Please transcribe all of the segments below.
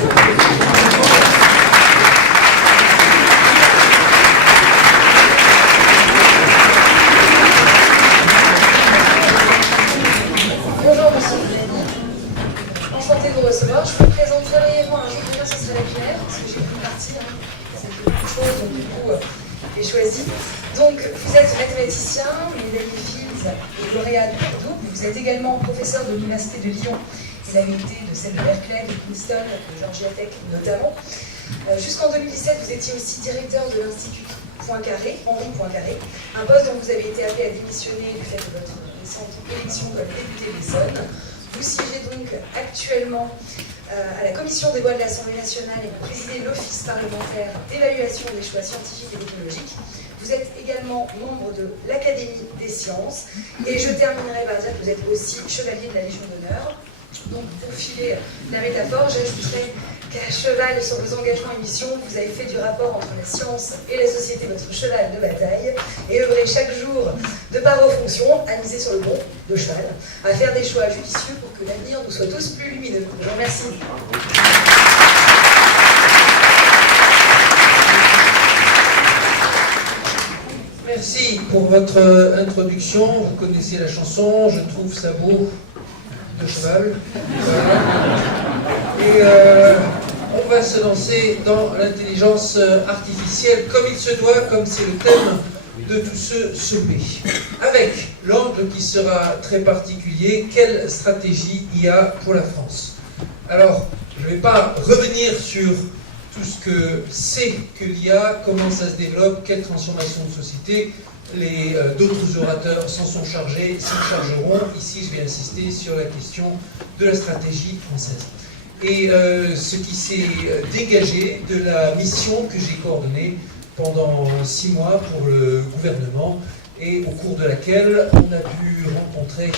Bonjour, monsieur Mélanie. Enchantée de vous recevoir. Je vous présente très brièvement un jour de ce serait la claire, parce que j'ai pris parti. C'est beaucoup de choses, donc du coup, j'ai choisi. Donc, vous êtes mathématicien, médaillé Fields et lauréat du prix Double. Vous êtes également professeur de l'Université de Lyon et l'AUT de celle de Berkeley, de Princeton, de Georgia Tech notamment. Jusqu'en 2017, vous étiez aussi directeur de l'Institut Henri Poincaré, un poste dont vous avez été appelé à démissionner du fait de votre récente élection comme député de l'Essonne. Vous siégez donc actuellement à la commission des lois de l'Assemblée nationale et vous présidez l'Office parlementaire d'évaluation des choix scientifiques et technologiques. Vous êtes également membre de l'Académie des sciences. Et je terminerai par dire que vous êtes aussi chevalier de la Légion d'honneur. Donc pour filer la métaphore, j'ajouterai qu'à cheval sur vos engagements et missions, vous avez fait du rapport entre la science et la société votre cheval de bataille et œuvrez chaque jour, de par vos fonctions, à miser sur le bon de cheval, à faire des choix judicieux pour que l'avenir nous soit tous plus lumineux. Je vous remercie. Merci pour votre introduction. Vous connaissez la chanson, je trouve ça beau de cheval. Voilà. Et on va se lancer dans l'intelligence artificielle comme il se doit, comme c'est le thème de tout ce sommet. Avec l'angle qui sera très particulier, quelle stratégie il y a pour la France? Alors, je ne vais pas revenir sur tout ce que c'est que l'IA, comment ça se développe, quelle transformation de société. D'autres orateurs s'en sont chargés, s'en chargeront. Ici, je vais insister sur la question de la stratégie française. Et ce qui s'est dégagé de la mission que j'ai coordonnée pendant 6 mois pour le gouvernement et au cours de laquelle on a pu rencontrer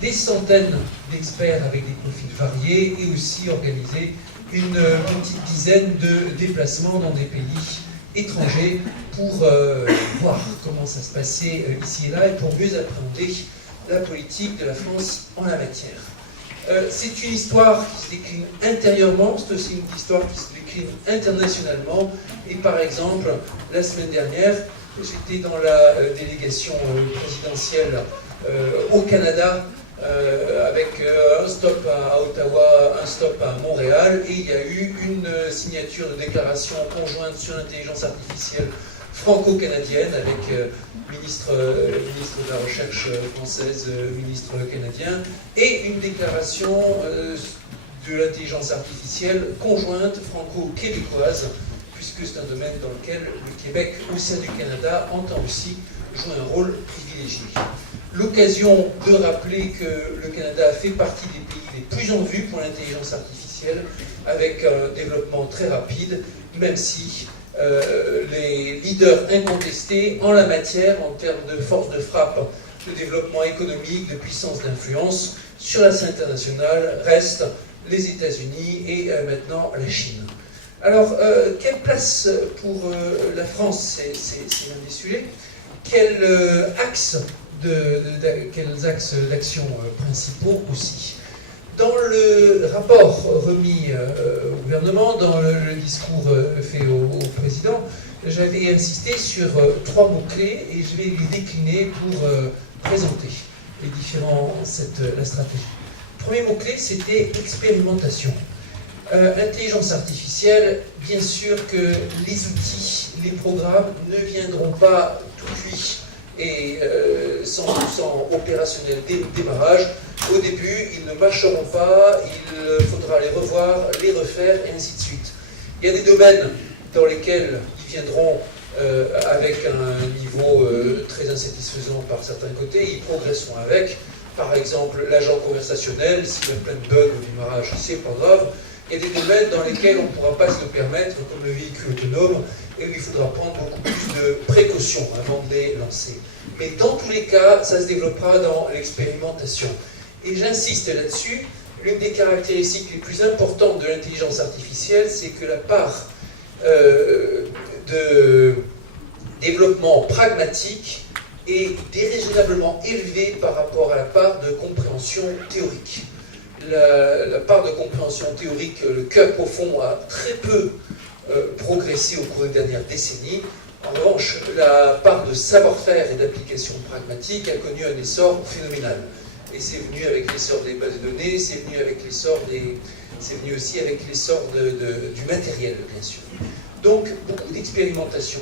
des centaines d'experts avec des profils variés et aussi organiser une petite dizaine de déplacements dans des pays étrangers pour voir comment ça se passait ici et là et pour mieux appréhender la politique de la France en la matière. C'est une histoire qui se décline intérieurement, c'est aussi une histoire qui se décline internationalement. Et par exemple, la semaine dernière, j'étais dans la délégation présidentielle au Canada, avec un stop à Ottawa, un stop à Montréal, et il y a eu une signature de déclaration conjointe sur l'intelligence artificielle franco-canadienne avec ministre de la Recherche française, ministre canadien, et une déclaration de l'intelligence artificielle conjointe franco-québécoise, puisque c'est un domaine dans lequel le Québec, au sein du Canada, entend aussi jouer un rôle privilégié. L'occasion de rappeler que le Canada fait partie des pays les plus en vue pour l'intelligence artificielle, avec un développement très rapide, même si les leaders incontestés en la matière, en termes de force de frappe, de développement économique, de puissance d'influence sur la scène internationale, restent les États-Unis et maintenant la Chine. Alors, quelle place pour la France? C'est l'un des sujets. Quels axes d'action principaux aussi? Dans le rapport remis au gouvernement, dans le discours fait au président, j'avais insisté sur 3 mots-clés et je vais les décliner pour présenter les la stratégie. Le premier mot-clé, c'était expérimentation. Intelligence artificielle, bien sûr que les outils, les programmes ne viendront pas tout cuits et 100% opérationnels dès le démarrage. Au début, ils ne marcheront pas, il faudra les revoir, les refaire, et ainsi de suite. Il y a des domaines dans lesquels ils viendront avec un niveau très insatisfaisant par certains côtés, ils progresseront avec. Par exemple, l'agent conversationnel, s'il y a plein de bugs au démarrage, c'est pas grave. Il y a des domaines dans lesquels on ne pourra pas se le permettre, comme le véhicule autonome, et où il faudra prendre beaucoup plus de précautions avant de les lancer. Mais dans tous les cas, ça se développera dans l'expérimentation. Et j'insiste là-dessus, l'une des caractéristiques les plus importantes de l'intelligence artificielle, c'est que la part de développement pragmatique est déraisonnablement élevée par rapport à la part de compréhension théorique. la part de compréhension théorique, le cœur profond, a très peu progressé au cours des dernières décennies. En revanche, la part de savoir-faire et d'application pragmatique a connu un essor phénoménal. Et c'est venu avec l'essor des bases de données, c'est venu aussi avec l'essor du matériel, bien sûr. Donc, beaucoup d'expérimentation.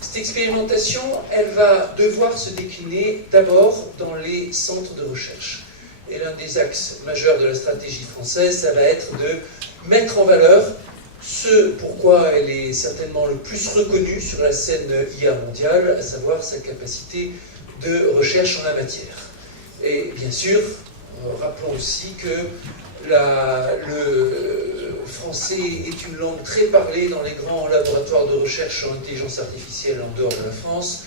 Cette expérimentation, elle va devoir se décliner d'abord dans les centres de recherche. Et l'un des axes majeurs de la stratégie française, ça va être de mettre en valeur ce pourquoi elle est certainement le plus reconnue sur la scène IA mondiale, à savoir sa capacité de recherche en la matière. Et bien sûr, rappelons aussi que le français est une langue très parlée dans les grands laboratoires de recherche en intelligence artificielle en dehors de la France.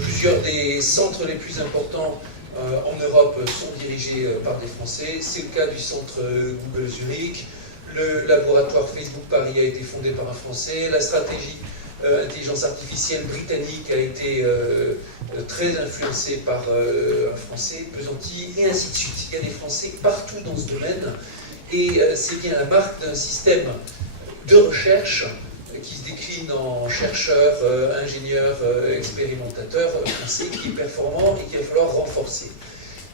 Plusieurs des centres les plus importants en Europe sont dirigés par des Français. C'est le cas du centre Google Zurich. Le laboratoire Facebook Paris a été fondé par un Français. La stratégie intelligence artificielle britannique a été très influencée par un Français, Pesanti, et ainsi de suite. Il y a des Français partout dans ce domaine, et c'est bien la marque d'un système de recherche qui se décline en chercheurs, ingénieurs, expérimentateurs français, qui est performant et qu'il va falloir renforcer.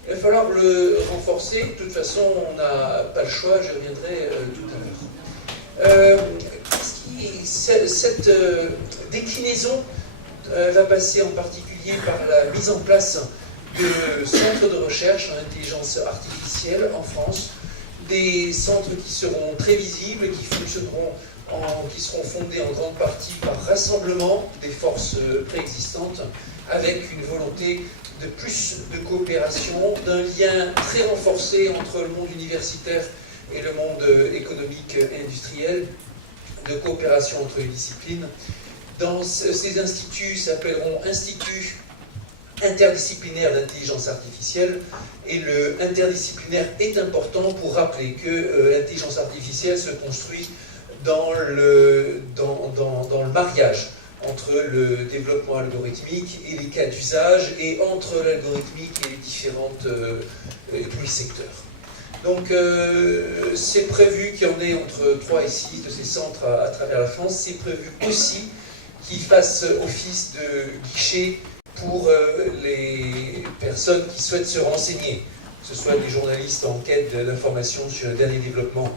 Il va falloir le renforcer, de toute façon on n'a pas le choix, je reviendrai tout à l'heure. Cette déclinaison va passer en particulier par la mise en place de centres de recherche en intelligence artificielle en France, des centres qui seront très visibles, qui seront fondés en grande partie par rassemblement des forces préexistantes, avec une volonté de plus de coopération, d'un lien très renforcé entre le monde universitaire et le monde économique et industriel, de coopération entre les disciplines. Dans ces instituts s'appelleront instituts interdisciplinaires d'intelligence artificielle, et le interdisciplinaire est important pour rappeler que l'intelligence artificielle se construit dans le mariage entre le développement algorithmique et les cas d'usage, et entre l'algorithmique et les tous les secteurs. Donc c'est prévu qu'il y en ait entre 3 et 6 de ces centres à travers la France. C'est prévu aussi qu'ils fassent office de guichet pour les personnes qui souhaitent se renseigner, que ce soit des journalistes en quête d'informations sur le dernier développement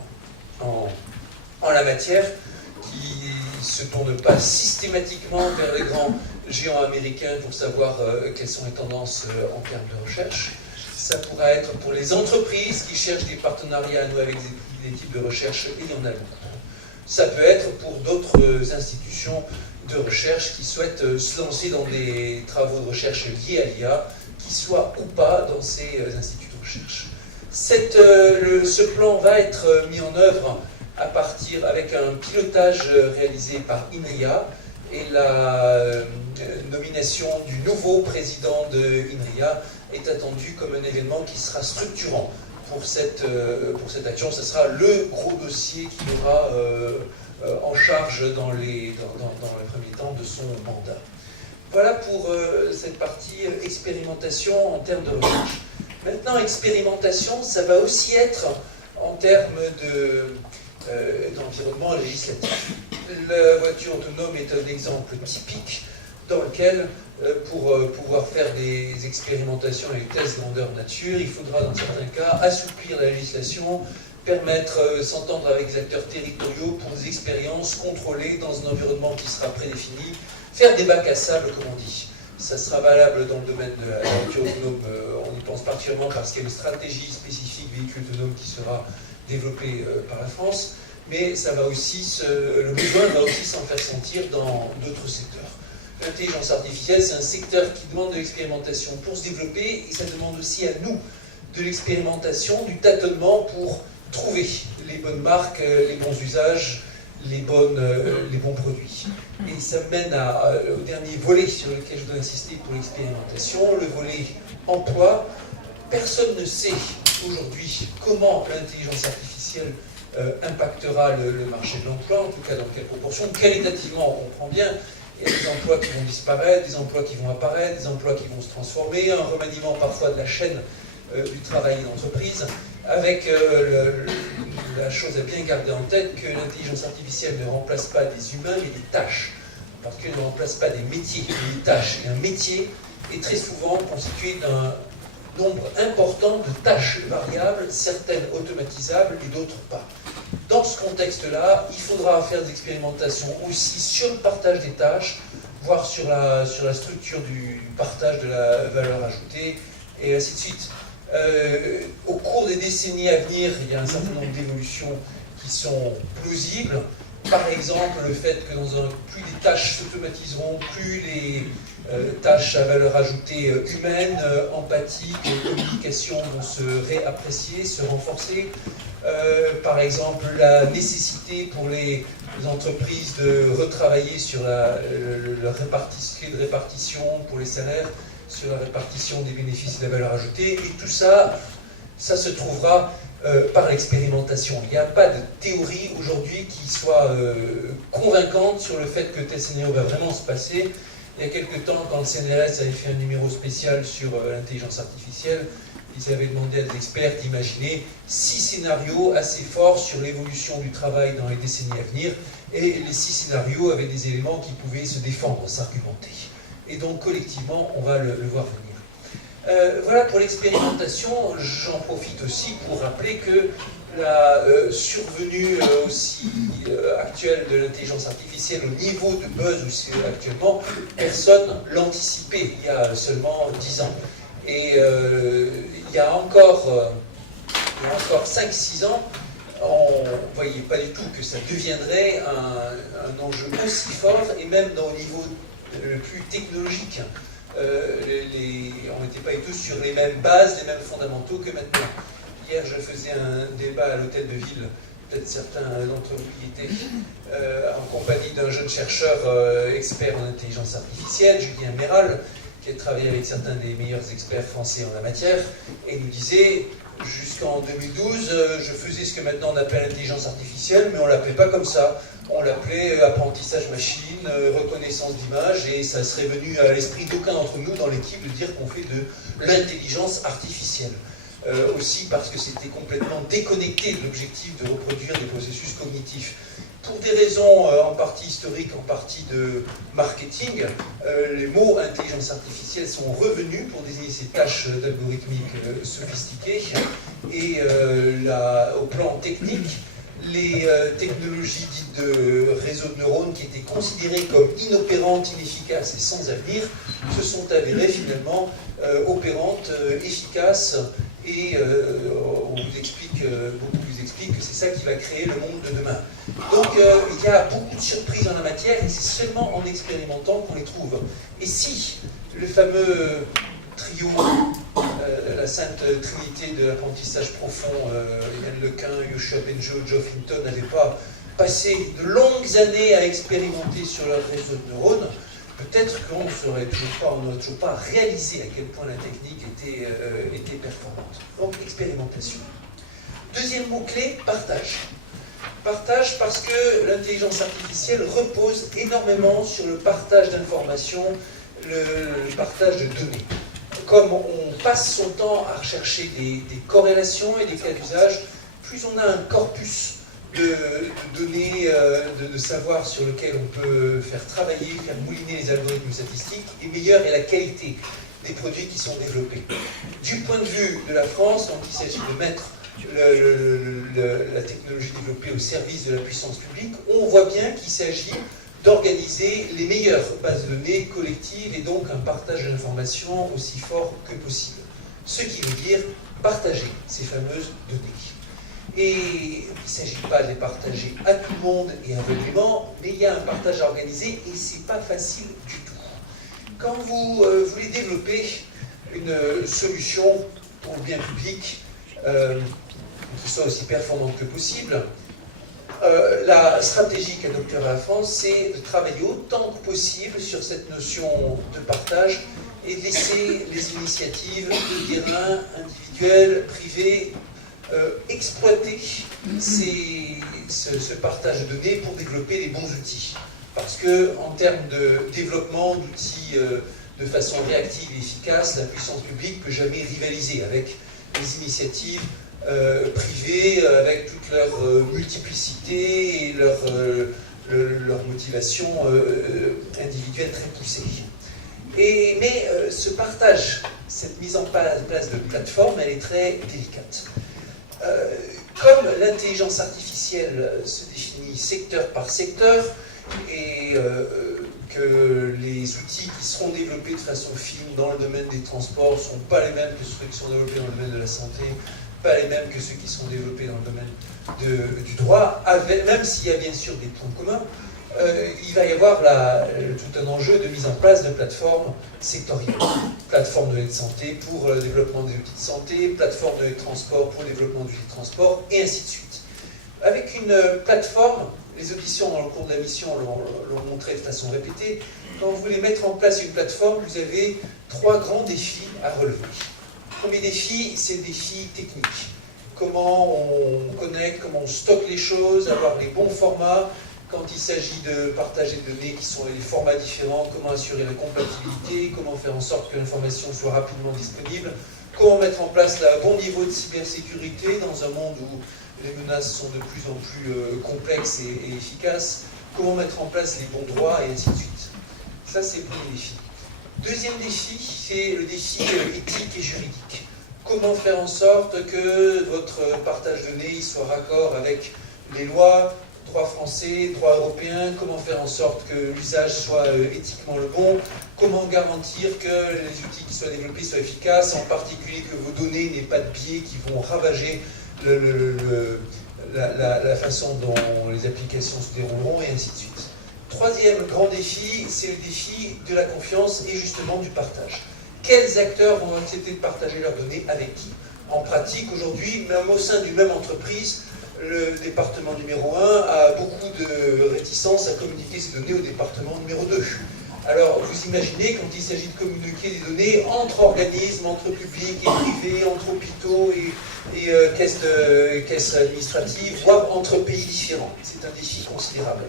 en la matière, qui ne se tournent pas systématiquement vers les grands géants américains pour savoir quelles sont les tendances en termes de recherche. Ça pourra être pour les entreprises qui cherchent des partenariats à nouer avec des types de recherche, et il y en a beaucoup. Ça peut être pour d'autres institutions de recherche qui souhaitent se lancer dans des travaux de recherche liés à l'IA, qui soient ou pas dans ces instituts de recherche. Ce plan va être mis en œuvre avec un pilotage réalisé par INRIA, et la nomination du nouveau président de INRIA est attendue comme un événement qui sera structurant pour cette action. Ce sera le gros dossier qu'il aura en charge dans les premiers temps de son mandat. Voilà pour cette partie expérimentation en termes de recherche. Maintenant, expérimentation, ça va aussi être en termes d'environnement législatif. La voiture autonome est un exemple typique dans lequel, pour pouvoir faire des expérimentations et des tests grandeur nature, il faudra dans certains cas assouplir la législation, permettre s'entendre avec les acteurs territoriaux pour des expériences contrôlées dans un environnement qui sera prédéfini, faire des bacs à sable, comme on dit. Ça sera valable dans le domaine de la voiture autonome, on y pense particulièrement parce qu'il y a une stratégie spécifique véhicule autonome qui sera développée par la France, mais le besoin va aussi s'en faire sentir dans d'autres secteurs. L'intelligence artificielle, c'est un secteur qui demande de l'expérimentation pour se développer, et ça demande aussi à nous de l'expérimentation, du tâtonnement pour trouver les bonnes marques, les bons usages, les bons produits. Et ça mène au dernier volet sur lequel je dois insister pour l'expérimentation, le volet emploi. Personne ne sait aujourd'hui comment l'intelligence artificielle impactera le marché de l'emploi, en tout cas dans quelle proportion. Qualitativement, on comprend bien, il y a des emplois qui vont disparaître, des emplois qui vont apparaître, des emplois qui vont se transformer, un remaniement parfois de la chaîne du travail d'entreprise, avec la chose à bien garder en tête que l'intelligence artificielle ne remplace pas des humains mais des tâches, parce qu'elle ne remplace pas des métiers mais des tâches. Et un métier est très souvent constitué d'un nombre important de tâches variables, certaines automatisables et d'autres pas. Dans ce contexte-là, il faudra faire des expérimentations aussi sur le partage des tâches, voire sur la structure du partage de la valeur ajoutée, et ainsi de suite. Au cours des décennies à venir, il y a un certain nombre d'évolutions qui sont plausibles. Par exemple, le fait que plus les tâches s'automatiseront, plus les tâches à valeur ajoutée humaine, empathique, communication vont se réapprécier, se renforcer. Par exemple, la nécessité pour les entreprises de retravailler sur la clé de répartition pour les salaires, sur la répartition des bénéfices et de la valeur ajoutée, et tout ça, ça se trouvera par l'expérimentation. Il n'y a pas de théorie aujourd'hui qui soit convaincante sur le fait que tel scénario va vraiment se passer. Il y a quelque temps, quand le CNRS avait fait un numéro spécial sur l'intelligence artificielle, ils avaient demandé à des experts d'imaginer 6 scénarios assez forts sur l'évolution du travail dans les décennies à venir, et les 6 scénarios avaient des éléments qui pouvaient se défendre, s'argumenter. Et donc, collectivement, on va le voir venir. Voilà pour l'expérimentation. J'en profite aussi pour rappeler que la survenue aussi actuelle de l'intelligence artificielle au niveau de buzz où c'est actuellement, personne l'anticipait il y a seulement 10 ans. Et il y a encore 5-6 ans, on ne voyait pas du tout que ça deviendrait un enjeu aussi fort, et même au niveau le plus technologique. On n'était pas du tout sur les mêmes bases, les mêmes fondamentaux que maintenant. Hier, je faisais un débat à l'hôtel de ville, peut-être certains d'entre vous y étaient, en compagnie d'un jeune chercheur expert en intelligence artificielle, Julien Méral, qui a travaillé avec certains des meilleurs experts français en la matière, et nous disait, jusqu'en 2012, je faisais ce que maintenant on appelle intelligence artificielle, mais on ne l'appelait pas comme ça. On l'appelait apprentissage machine, reconnaissance d'image, et ça serait venu à l'esprit d'aucun d'entre nous dans l'équipe de dire qu'on fait de l'intelligence artificielle. Aussi parce que c'était complètement déconnecté de l'objectif de reproduire des processus cognitifs. Pour des raisons en partie historiques, en partie de marketing, les mots intelligence artificielle sont revenus pour désigner ces tâches d'algorithmique sophistiquées, et au plan technique, les technologies dites de réseaux de neurones qui étaient considérées comme inopérantes, inefficaces et sans avenir se sont avérées finalement opérantes, efficaces, et beaucoup vous explique que c'est ça qui va créer le monde de demain. Donc il y a beaucoup de surprises en la matière, et c'est seulement en expérimentant qu'on les trouve. Et si le fameux trio, la sainte trinité de l'apprentissage profond, Yann Lequin, Yoshua Bengio, Geoff Hinton, n'avaient pas passé de longues années à expérimenter sur leur réseau de neurones, peut-être qu'on n'aurait toujours pas réalisé à quel point la technique était performante. Donc, expérimentation. Deuxième mot-clé, partage. Partage parce que l'intelligence artificielle repose énormément sur le partage d'informations, le partage de données. Comme on passe son temps à rechercher des corrélations et des cas d'usage, plus on a un corpus de données, de savoir sur lequel on peut faire travailler, faire mouliner les algorithmes statistiques, et meilleure est la qualité des produits qui sont développés. Du point de vue de la France, quand il s'agit de mettre la technologie développée au service de la puissance publique, on voit bien qu'il s'agit d'organiser les meilleures bases de données collectives, et donc un partage d'informations aussi fort que possible. Ce qui veut dire partager ces fameuses données. Et il ne s'agit pas de les partager à tout le monde et aveuglément, mais il y a un partage organisé, et ce n'est pas facile du tout. Quand vous voulez développer une solution pour le bien public qui soit aussi performante que possible, la stratégie qu'adoptera la France, c'est de travailler autant que possible sur cette notion de partage et de laisser les initiatives de terrain, individuelles, privées, exploiter ce partage de données pour développer les bons outils. Parce que, en termes de développement d'outils de façon réactive et efficace, la puissance publique ne peut jamais rivaliser avec les initiatives privées avec toute leur multiplicité et leur motivation individuelle très poussée. Mais ce partage, cette mise en place de plateforme, elle est très délicate. Comme l'intelligence artificielle se définit secteur par secteur et que les outils qui seront développés de façon fine dans le domaine des transports ne sont pas les mêmes que ceux qui sont développés dans le domaine de la santé, pas les mêmes que ceux qui sont développés dans le domaine du droit, même s'il y a bien sûr des points communs, il va y avoir tout un enjeu de mise en place de plateformes sectorielles. Plateforme de santé pour le développement des outils de santé, plateforme de transport pour le développement du transport, et ainsi de suite. Avec une plateforme, les auditions dans le cours de la mission l'ont montré de façon répétée, quand vous voulez mettre en place une plateforme, vous avez 3 grands défis à relever. Le premier défi, c'est le défi technique. Comment on connecte, comment on stocke les choses, avoir les bons formats. Quand il s'agit de partager des données qui sont des formats différents, comment assurer la compatibilité, comment faire en sorte que l'information soit rapidement disponible, comment mettre en place un bon niveau de cybersécurité dans un monde où les menaces sont de plus en plus complexes et efficaces, comment mettre en place les bons droits, et ainsi de suite. Ça, c'est le premier défi. Deuxième défi, c'est le défi éthique et juridique. Comment faire en sorte que votre partage de données soit raccord avec les lois, droit français, droit européen, comment faire en sorte que l'usage soit éthiquement le bon, comment garantir que les outils qui soient développés soient efficaces, en particulier que vos données n'aient pas de biais qui vont ravager la façon dont les applications se dérouleront, et ainsi de suite. Troisième grand défi, c'est le défi de la confiance et justement du partage. Quels acteurs vont accepter de partager leurs données avec qui? En pratique, aujourd'hui, même au sein d'une même entreprise, le département numéro 1 a beaucoup de réticence à communiquer ces données au département numéro 2. Alors, vous imaginez, quand il s'agit de communiquer des données entre organismes, entre publics et privés, entre hôpitaux et caisses administratives, voire entre pays différents. C'est un défi considérable.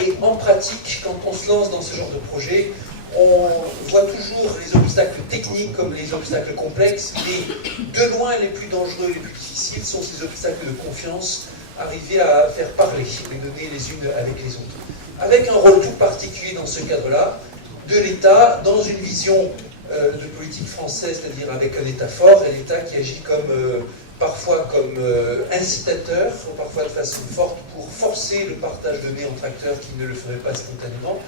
Et en pratique, quand on se lance dans ce genre de projet, on voit toujours les obstacles techniques comme les obstacles complexes, et de loin les plus dangereux, les plus difficiles sont ces obstacles de confiance, arriver à faire parler les données les unes avec les autres. Avec un rôle tout particulier dans ce cadre-là, de l'État, dans une vision de politique française, c'est-à-dire avec un État fort, un État qui agit parfois comme incitateur, parfois de façon forte pour forcer le partage de données entre acteurs qui ne le feraient pas spontanément,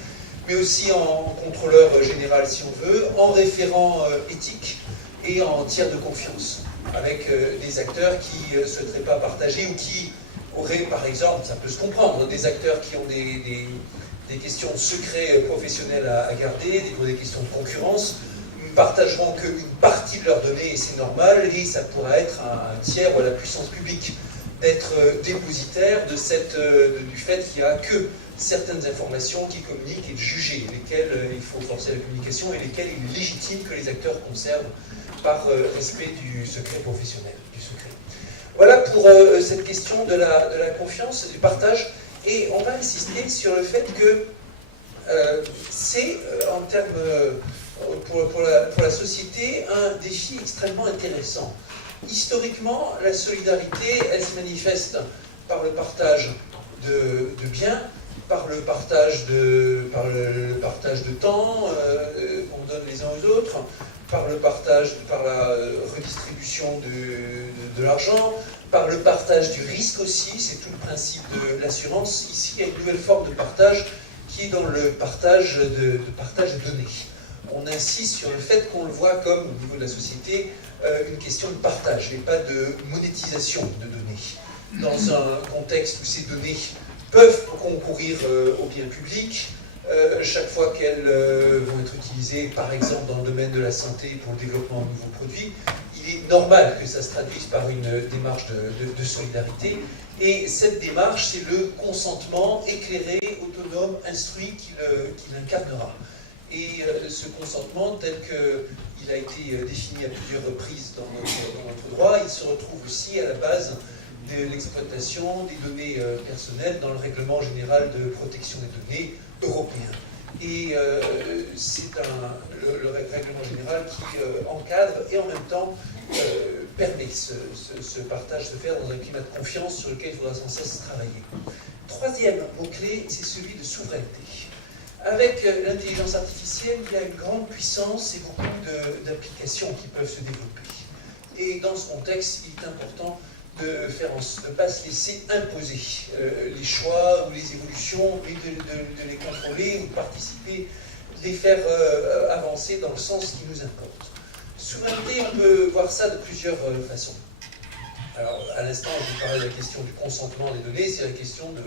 mais aussi en contrôleur général si on veut, en référent éthique et en tiers de confiance, avec des acteurs qui ne souhaiteraient pas partager ou qui auraient, par exemple, ça peut se comprendre, des acteurs qui ont des questions de secret professionnel à garder, des questions de concurrence, ne partageront qu'une partie de leurs données, et c'est normal, et ça pourra être un tiers ou à la puissance publique d'être dépositaire du fait qu'il n'y a que certaines informations qui communiquent et de juger lesquelles il faut forcer la communication et lesquelles il est légitime que les acteurs conservent par respect du secret professionnel, du secret. Voilà pour cette question de la confiance, du partage, et on va insister sur le fait que c'est, en termes, pour la société, un défi extrêmement intéressant. Historiquement, la solidarité, elle se manifeste par le partage de biens, par le partage de temps qu'on donne les uns aux autres, par la redistribution de l'argent, par le partage du risque aussi, c'est tout le principe de l'assurance. Ici, il y a une nouvelle forme de partage qui est dans le partage de données. On insiste sur le fait qu'on le voit comme, au niveau de la société, une question de partage et pas de monétisation de données. Dans un contexte où ces données peuvent concourir au bien public, chaque fois qu'elles vont être utilisées, par exemple dans le domaine de la santé pour le développement de nouveaux produits, il est normal que ça se traduise par une démarche de solidarité. Et cette démarche, c'est le consentement éclairé, autonome, instruit qu'il incarnera. Et ce consentement, tel qu'il a été défini à plusieurs reprises dans notre droit, il se retrouve aussi à la base de l'exploitation des données personnelles dans le règlement général de protection des données européen. Et c'est le règlement général qui encadre et en même temps permet ce partage de faire dans un climat de confiance sur lequel il faudra sans cesse travailler. Troisième mot-clé, c'est celui de souveraineté. Avec l'intelligence artificielle, il y a une grande puissance et beaucoup d'applications qui peuvent se développer. Et dans ce contexte, il est important de ne pas se laisser imposer les choix ou les évolutions, mais de les contrôler ou de participer, de les faire avancer dans le sens qui nous importe. Souveraineté, on peut voir ça de plusieurs façons. Alors, à l'instant, je vous parlais de la question du consentement des données, c'est la question de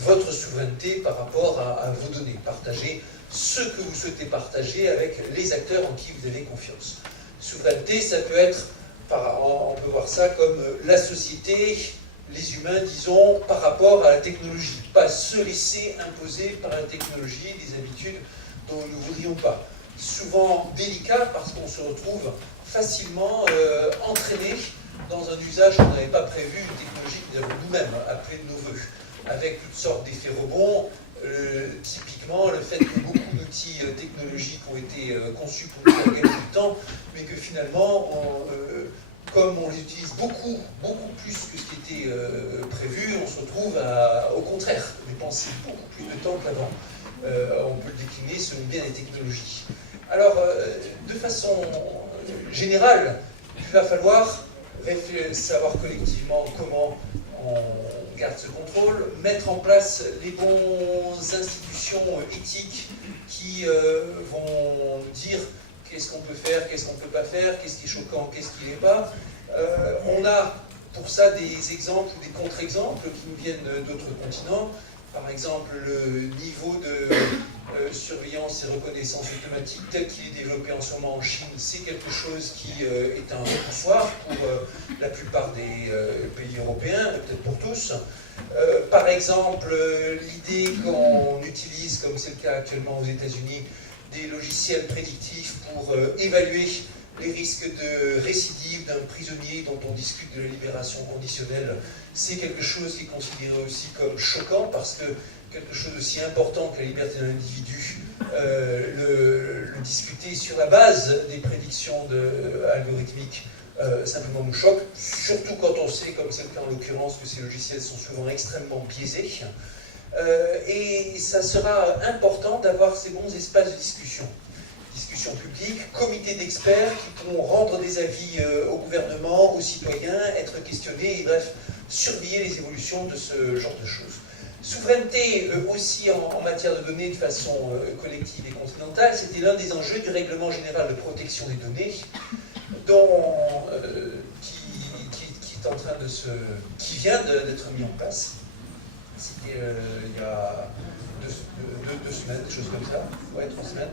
votre souveraineté par rapport à vos données. Partager ce que vous souhaitez partager avec les acteurs en qui vous avez confiance. Souveraineté, ça peut être, on peut voir ça comme la société, les humains, disons, par rapport à la technologie. Pas se laisser imposer par la technologie des habitudes dont nous ne voudrions pas. Souvent délicat parce qu'on se retrouve facilement entraîné dans un usage qu'on n'avait pas prévu, une technologie que nous avons nous-mêmes appelée de nos voeux, avec toutes sortes d'effets rebonds, typiquement le fait que beaucoup d'outils technologiques ont été conçus pour nous faire gagner du temps, mais que finalement, comme on les utilise beaucoup plus que ce qui était prévu, on se retrouve à, au contraire, dépenser beaucoup plus de temps qu'avant. On peut le décliner selon bien les technologies. Alors, de façon générale, il va falloir savoir collectivement comment on garde ce contrôle, mettre en place les bonnes institutions éthiques qui vont dire qu'est-ce qu'on peut faire, qu'est-ce qu'on ne peut pas faire, qu'est-ce qui est choquant, qu'est-ce qui n'est pas. On a pour ça des exemples ou des contre-exemples qui nous viennent d'autres continents. Par exemple, le niveau de surveillance et reconnaissance automatique tel qu'il est développé en ce moment en Chine, c'est quelque chose qui est un repoussoir pour la plupart des pays européens, peut-être pour tous. Par exemple, l'idée qu'on utilise, comme c'est le cas actuellement aux États-Unis, des logiciels prédictifs pour évaluer les risques de récidive d'un prisonnier dont on discute de la libération conditionnelle, c'est quelque chose qui est considéré aussi comme choquant parce que quelque chose d'aussi important que la liberté d'un individu, le discuter sur la base des prédictions algorithmiques simplement nous choque, surtout quand on sait, comme c'est le cas en l'occurrence, que ces logiciels sont souvent extrêmement biaisés. Et ça sera important d'avoir ces bons espaces de discussion publique, comités d'experts qui pourront rendre des avis au gouvernement, aux citoyens, être questionnés et bref, surveiller les évolutions de ce genre de choses. Souveraineté aussi en matière de données de façon collective et continentale, c'était l'un des enjeux du règlement général de protection des données qui vient d'être mis en place. C'était il y a deux semaines, des choses comme ça, ouais, 3 semaines.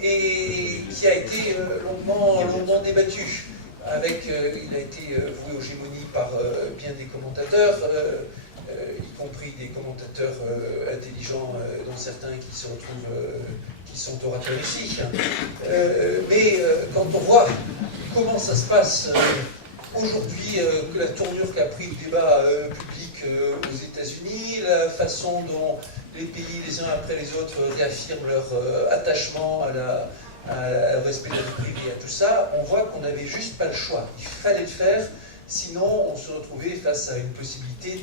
Et qui a été longuement débattu. Il a été voué aux gémonies par bien des commentateurs, y compris des commentateurs intelligents, dont certains qui se retrouvent, qui sont orateurs ici. Mais quand on voit comment ça se passe aujourd'hui, la tournure qu'a pris le débat public aux États-Unis, la façon dont les pays, les uns après les autres, réaffirment leur attachement au respect de la vie privée, à tout ça, on voit qu'on n'avait juste pas le choix. Il fallait le faire, sinon on se retrouvait face à une possibilité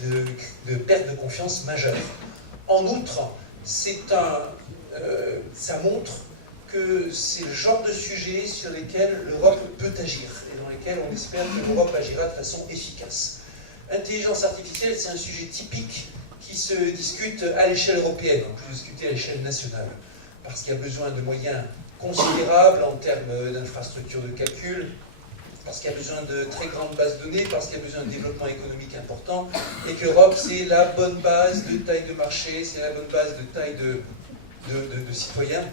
de perte de confiance majeure. En outre, ça montre que c'est le genre de sujet sur lesquels l'Europe peut agir et dans lesquels on espère que l'Europe agira de façon efficace. L'intelligence artificielle, c'est un sujet typique qui se discute à l'échelle européenne, on peut discuter à l'échelle nationale, parce qu'il y a besoin de moyens considérables en termes d'infrastructures de calcul, parce qu'il y a besoin de très grandes bases de données, parce qu'il y a besoin de développement économique important, et que l'Europe, c'est la bonne base de taille de marché, c'est la bonne base de taille de citoyens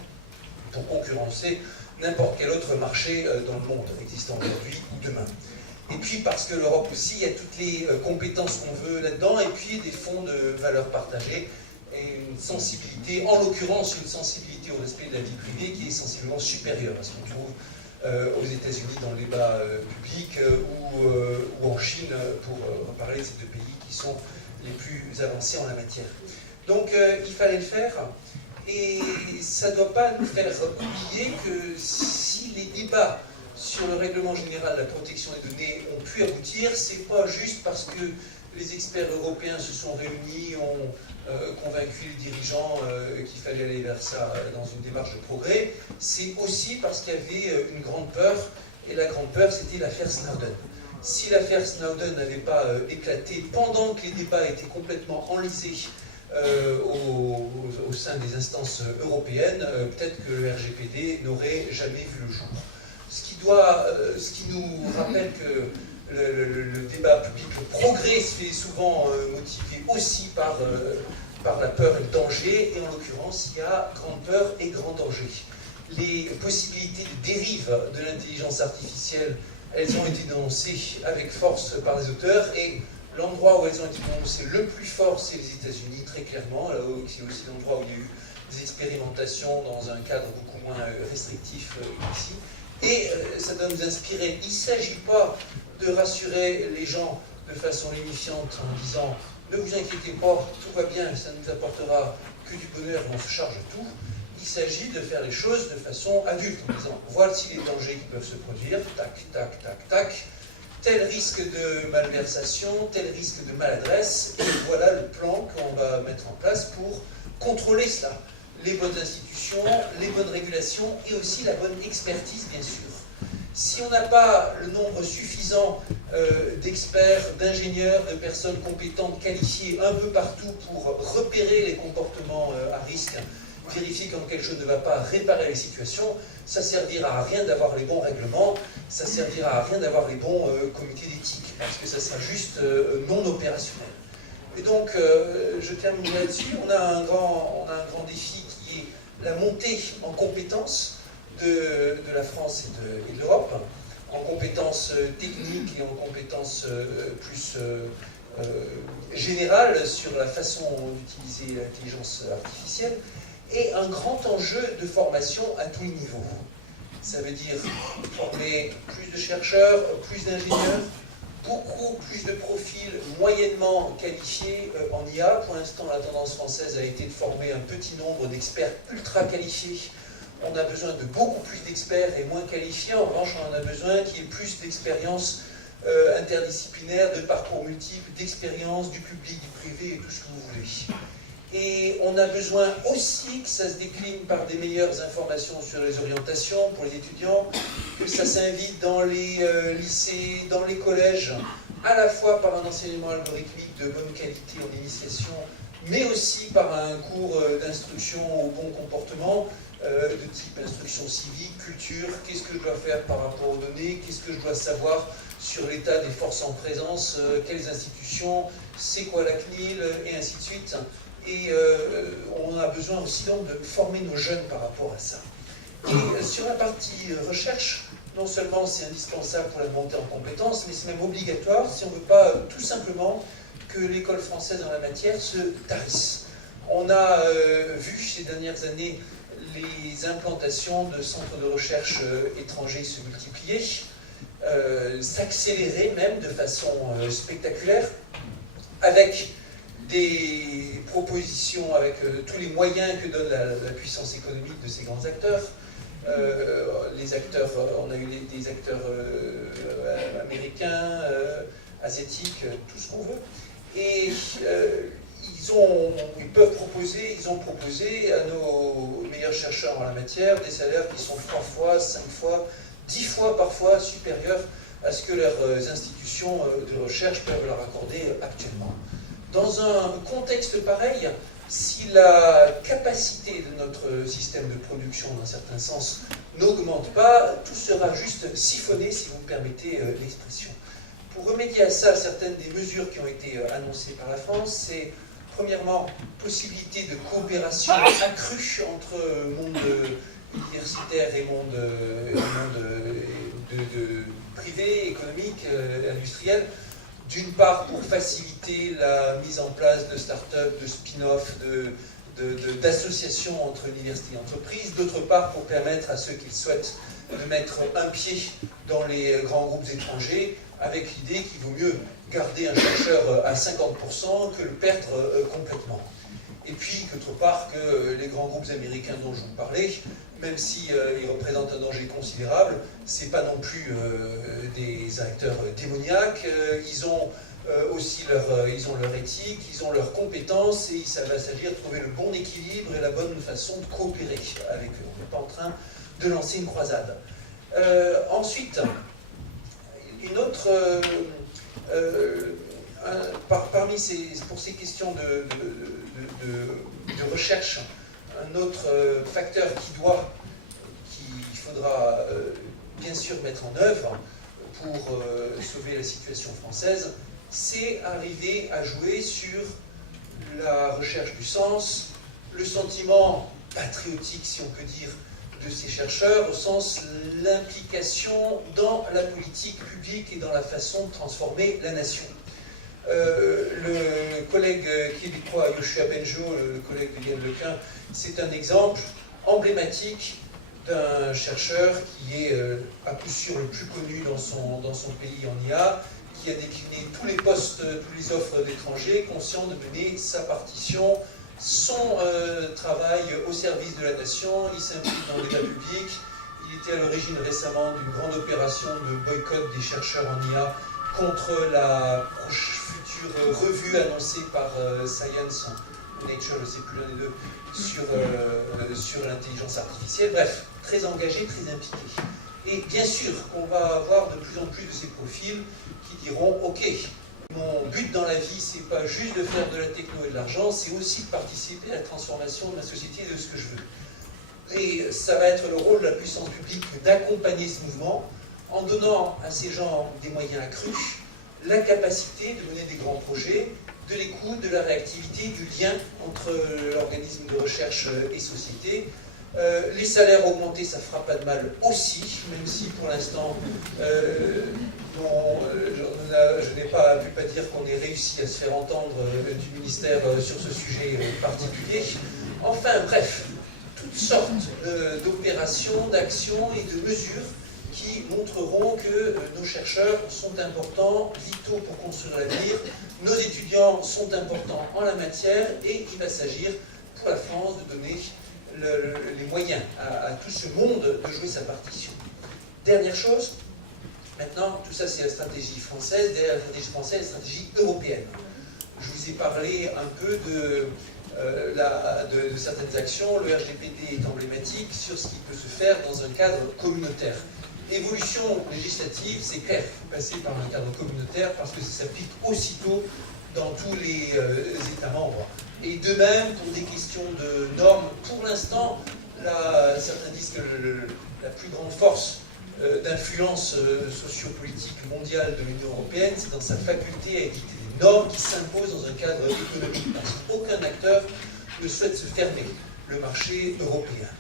pour concurrencer n'importe quel autre marché dans le monde existant aujourd'hui ou demain. Et puis parce que l'Europe aussi, il y a toutes les compétences qu'on veut là-dedans, et puis des fonds de valeurs partagées, et une sensibilité, en l'occurrence une sensibilité au respect de la vie privée qui est sensiblement supérieure à ce qu'on trouve aux États-Unis dans le débat public ou en Chine, pour reparler de ces deux pays qui sont les plus avancés en la matière. Donc il fallait le faire, et ça ne doit pas nous faire oublier que si les débats sur le règlement général de la protection des données ont pu aboutir, c'est pas juste parce que les experts européens se sont réunis, ont convaincu les dirigeants qu'il fallait aller vers ça dans une démarche de progrès, c'est aussi parce qu'il y avait une grande peur, et la grande peur c'était l'affaire Snowden. Si l'affaire Snowden n'avait pas éclaté pendant que les débats étaient complètement enlisés au sein des instances européennes, peut-être que le RGPD n'aurait jamais vu le jour. Ce qui nous rappelle que le débat public, le progrès se fait souvent motivé aussi par la peur et le danger, et en l'occurrence, il y a grande peur et grand danger. Les possibilités de dérive de l'intelligence artificielle, elles ont été dénoncées avec force par les auteurs, et l'endroit où elles ont été dénoncées le plus fort, c'est les États-Unis, très clairement. C'est aussi l'endroit où il y a eu des expérimentations dans un cadre beaucoup moins restrictif ici. Et ça doit nous inspirer. Il ne s'agit pas de rassurer les gens de façon lénifiante en disant « Ne vous inquiétez pas, tout va bien, ça ne nous apportera que du bonheur, on se charge de tout ». Il s'agit de faire les choses de façon adulte, en disant « Voici les dangers qui peuvent se produire, tac, tac, tac, tac, tel risque de malversation, tel risque de maladresse, et voilà le plan qu'on va mettre en place pour contrôler cela. » Les bonnes institutions, les bonnes régulations et aussi la bonne expertise, bien sûr. Si on n'a pas le nombre suffisant d'experts, d'ingénieurs, de personnes compétentes, qualifiées un peu partout pour repérer les comportements à risque, vérifier quand quelque chose ne va pas, réparer les situations, ça ne servira à rien d'avoir les bons règlements, ça ne servira à rien d'avoir les bons comités d'éthique, parce que ça sera juste non opérationnel. Et donc, je termine là-dessus. On a un grand défi qui est la montée en compétences de la France et de l'Europe, en compétences techniques et en compétences plus générales sur la façon d'utiliser l'intelligence artificielle, et un grand enjeu de formation à tous les niveaux. Ça veut dire former plus de chercheurs, plus d'ingénieurs, beaucoup plus de profils moyennement qualifiés en IA. Pour l'instant, la tendance française a été de former un petit nombre d'experts ultra qualifiés. On a besoin de beaucoup plus d'experts et moins qualifiés. En revanche, on en a besoin qu'il y ait plus d'expériences interdisciplinaires, de parcours multiples, d'expériences du public, du privé et tout ce que vous voulez. Et on a besoin aussi que ça se décline par des meilleures informations sur les orientations pour les étudiants, que ça s'invite dans les lycées, dans les collèges, à la fois par un enseignement algorithmique de bonne qualité en initiation, mais aussi par un cours d'instruction au bon comportement, de type instruction civique, culture, qu'est-ce que je dois faire par rapport aux données, qu'est-ce que je dois savoir sur l'état des forces en présence, quelles institutions, c'est quoi la CNIL, et ainsi de suite. Et on a besoin aussi donc de former nos jeunes par rapport à ça. Et sur la partie recherche, non seulement c'est indispensable pour la montée en compétences, mais c'est même obligatoire si on ne veut pas tout simplement que l'école française en la matière se tarisse. On a vu ces dernières années les implantations de centres de recherche étrangers se multiplier, s'accélérer même de façon spectaculaire, avec des propositions, avec tous les moyens que donne la puissance économique de ces grands acteurs. Les acteurs, on a eu des acteurs américains, asiatiques, tout ce qu'on veut. Et ils ont proposé à nos meilleurs chercheurs en la matière des salaires qui sont 3 fois, 5 fois, 10 fois parfois supérieurs à ce que leurs institutions de recherche peuvent leur accorder actuellement. Dans un contexte pareil, si la capacité de notre système de production, dans un certain sens, n'augmente pas, tout sera juste siphonné, si vous me permettez l'expression. Pour remédier à ça, certaines des mesures qui ont été annoncées par la France, c'est premièrement, possibilité de coopération accrue entre monde universitaire et monde privé, économique, industriel. D'une part, pour faciliter la mise en place de start-up, de spin-off, d'associations entre universités et entreprises. D'autre part, pour permettre à ceux qui le souhaitent de mettre un pied dans les grands groupes étrangers, avec l'idée qu'il vaut mieux garder un chercheur à 50% que le perdre complètement. et puis d'autre part que les grands groupes américains dont je vous parlais, même si ils représentent un danger considérable, c'est pas non plus des acteurs démoniaques, ils ont aussi ils ont leur éthique, ils ont leurs compétences, et ça va s'agir de trouver le bon équilibre et la bonne façon de coopérer avec eux. On n'est pas en train de lancer une croisade. Ensuite, une autre... pour ces questions de recherche, un autre facteur qu'il faudra bien sûr mettre en œuvre pour sauver la situation française, c'est arriver à jouer sur la recherche du sens, le sentiment patriotique, si on peut dire, de ces chercheurs, au sens l'implication dans la politique publique et dans la façon de transformer la nation. Le collègue québécois Yoshua Benjo, le collègue de Yann Lequin, c'est un exemple emblématique d'un chercheur qui est à coup sûr le plus connu dans son pays en IA, qui a décliné tous les postes, toutes les offres d'étrangers, conscient de mener sa partition, son travail au service de la nation. Il s'implique dans le débat public. Il était à l'origine récemment d'une grande opération de boycott des chercheurs en IA contre la future revue annoncée par Science, Nature, je ne sais plus l'un des deux, sur l'intelligence artificielle. Bref, très engagé, très impliqué. Et bien sûr qu'on va avoir de plus en plus de ces profils qui diront « Ok, mon but dans la vie, c'est pas juste de faire de la techno et de l'argent, c'est aussi de participer à la transformation de ma société et de ce que je veux. » Et ça va être le rôle de la puissance publique d'accompagner ce mouvement en donnant à ces gens des moyens accrus, la capacité de mener des grands projets, de l'écoute, de la réactivité, du lien entre l'organisme de recherche et société. Les salaires augmentés, ça fera pas de mal aussi, même si pour l'instant, je n'ai pas pu dire qu'on ait réussi à se faire entendre du ministère sur ce sujet particulier. Enfin, bref, toutes sortes d'opérations, d'actions et de mesures qui montreront que nos chercheurs sont importants, vitaux pour construire l'avenir, nos étudiants sont importants en la matière, et il va s'agir pour la France de donner les moyens à tout ce monde de jouer sa partition. Dernière chose, maintenant, tout ça c'est la stratégie française, derrière la stratégie française, la stratégie européenne. Je vous ai parlé un peu de certaines actions, le RGPD est emblématique sur ce qui peut se faire dans un cadre communautaire. L'évolution législative, c'est clair, il faut passer par un cadre communautaire parce que ça s'applique aussitôt dans tous les États membres. Et de même, pour des questions de normes, pour l'instant, certains disent que la plus grande force d'influence sociopolitique mondiale de l'Union européenne, c'est dans sa faculté à éditer des normes qui s'imposent dans un cadre économique, parce qu'aucun acteur ne souhaite se fermer le marché européen.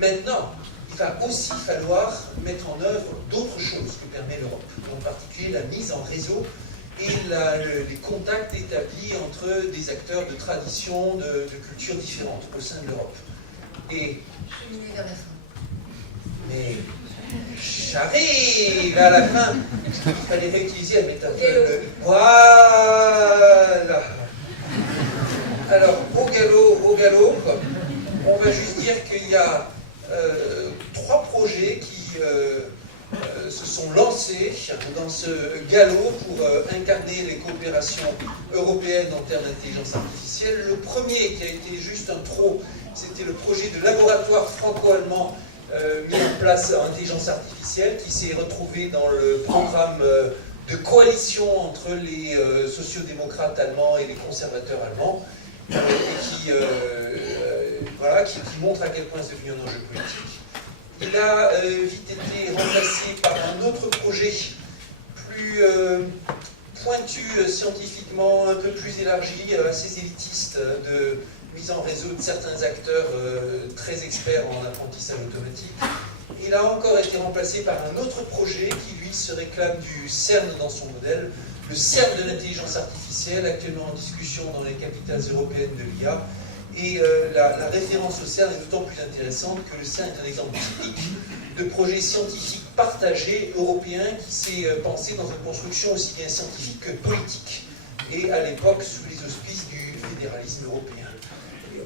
Maintenant, il va aussi falloir mettre en œuvre d'autres choses que permet l'Europe, en particulier la mise en réseau et les contacts établis entre des acteurs de traditions, de cultures différentes au sein de l'Europe. Et cheminer vers la fin. Mais j'arrive à la fin. Il fallait réutiliser la métaphore. Voilà. Alors, au galop, on va juste dire qu'il y a 3 projets qui se sont lancés dans ce galop pour incarner les coopérations européennes en termes d'intelligence artificielle. Le premier, qui a été juste un trop, c'était le projet de laboratoire franco-allemand mis en place en intelligence artificielle, qui s'est retrouvé dans le programme de coalition entre les sociodémocrates allemands et les conservateurs allemands, et qui montre à quel point c'est devenu un enjeu politique. Il a vite été remplacé par un autre projet plus pointu scientifiquement, un peu plus élargi, assez élitiste, de mise en réseau de certains acteurs très experts en apprentissage automatique. Il a encore été remplacé par un autre projet qui, lui, se réclame du CERN dans son modèle, le CERN de l'intelligence artificielle, actuellement en discussion dans les capitales européennes de l'IA. Et la référence au CERN est d'autant plus intéressante que le CERN est un exemple typique de projet scientifique partagé européen qui s'est pensé dans une construction aussi bien scientifique que politique, et à l'époque sous les auspices du fédéralisme européen.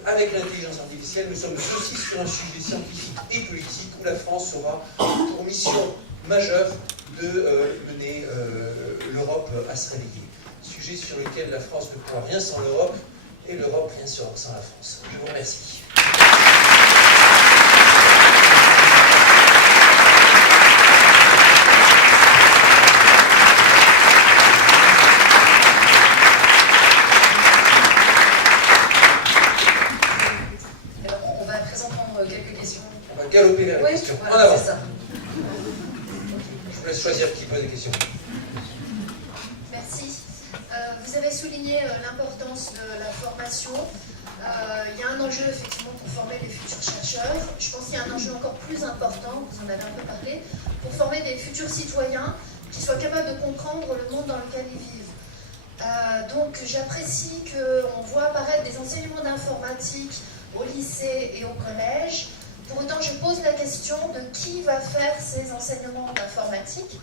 qu'avec l'intelligence artificielle, nous sommes aussi sur un sujet scientifique et politique où la France aura pour mission majeure de mener l'Europe à se réveiller. Sujet sur lequel la France ne pourra rien sans l'Europe et l'Europe rien sans la France. Je vous remercie. Alors, on va à présent prendre quelques questions. On va galoper vers les questions. Voilà, En avant. c'est ça. Je vous laisse choisir qui pose des questions. Merci. Vous avez souligné l'importance de la formation. Il y a un enjeu effectivement pour former les futurs chercheurs. Je pense qu'il y a un enjeu encore plus important, vous en avez un peu parlé, pour former des futurs citoyens qui soient capables de comprendre le monde dans lequel ils vivent. Donc j'apprécie qu'on voit apparaître des enseignements d'informatique au lycée et au collège. Pour autant, je pose la question de qui va faire ces enseignements d'informatique.